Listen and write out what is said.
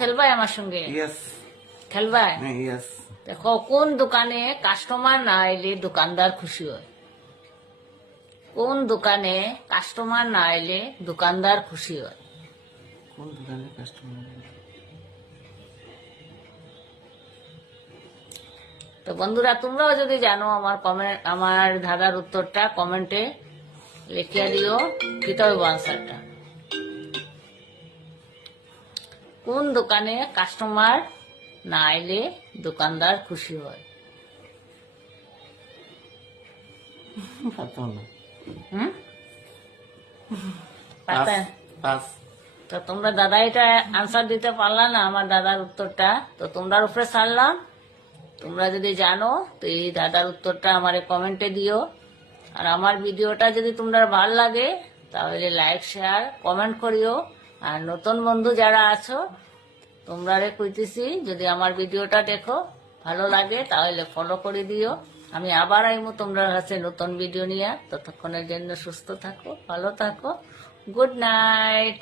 খেলবাই আমার সঙ্গে? Yes খেলবাই? Yes. দেখো, কোন দোকানে কাস্টমার না এলে দোকানদার খুশি হয়? কোন দোকানে কাস্টমার না এলে দোকানদার খুশি হয়? কোন দোকানে কাস্টমার? তো বন্ধুরা, তোমরাও যদি জানো আমার দাদার উত্তরটা কমেন্টে লিখিয়ে দিও। কিতা হইব আনসারটা? কোন দোকানে কাস্টমার না এলে দোকানদার খুশি হয়? পাতো না। হুম? পাতা? পাস। তো তোমরা দাদা এটা আনসার দিতে পারলা না আমার দাদার উত্তরটা, তো তোমরার উপরে ছাড়লাম। তোমরা যদি জানো তো এই দাদার উত্তরটা আমারে কমেন্টে দিও। আর আমার ভিডিওটা যদি তোমরা ভালো লাগে তাহলে লাইক শেয়ার কমেন্ট করিও। আর নতুন বন্ধু যারা আছো তোমরা কইতেছি, যদি আমার ভিডিওটা দেখো ভালো লাগে তাহলে ফলো করে দিও। আমি আবার আইমু তোমরা কাছে নতুন ভিডিও নিয়ে। ততক্ষণের জন্য সুস্থ থাকো, ভালো থাকো। Good night.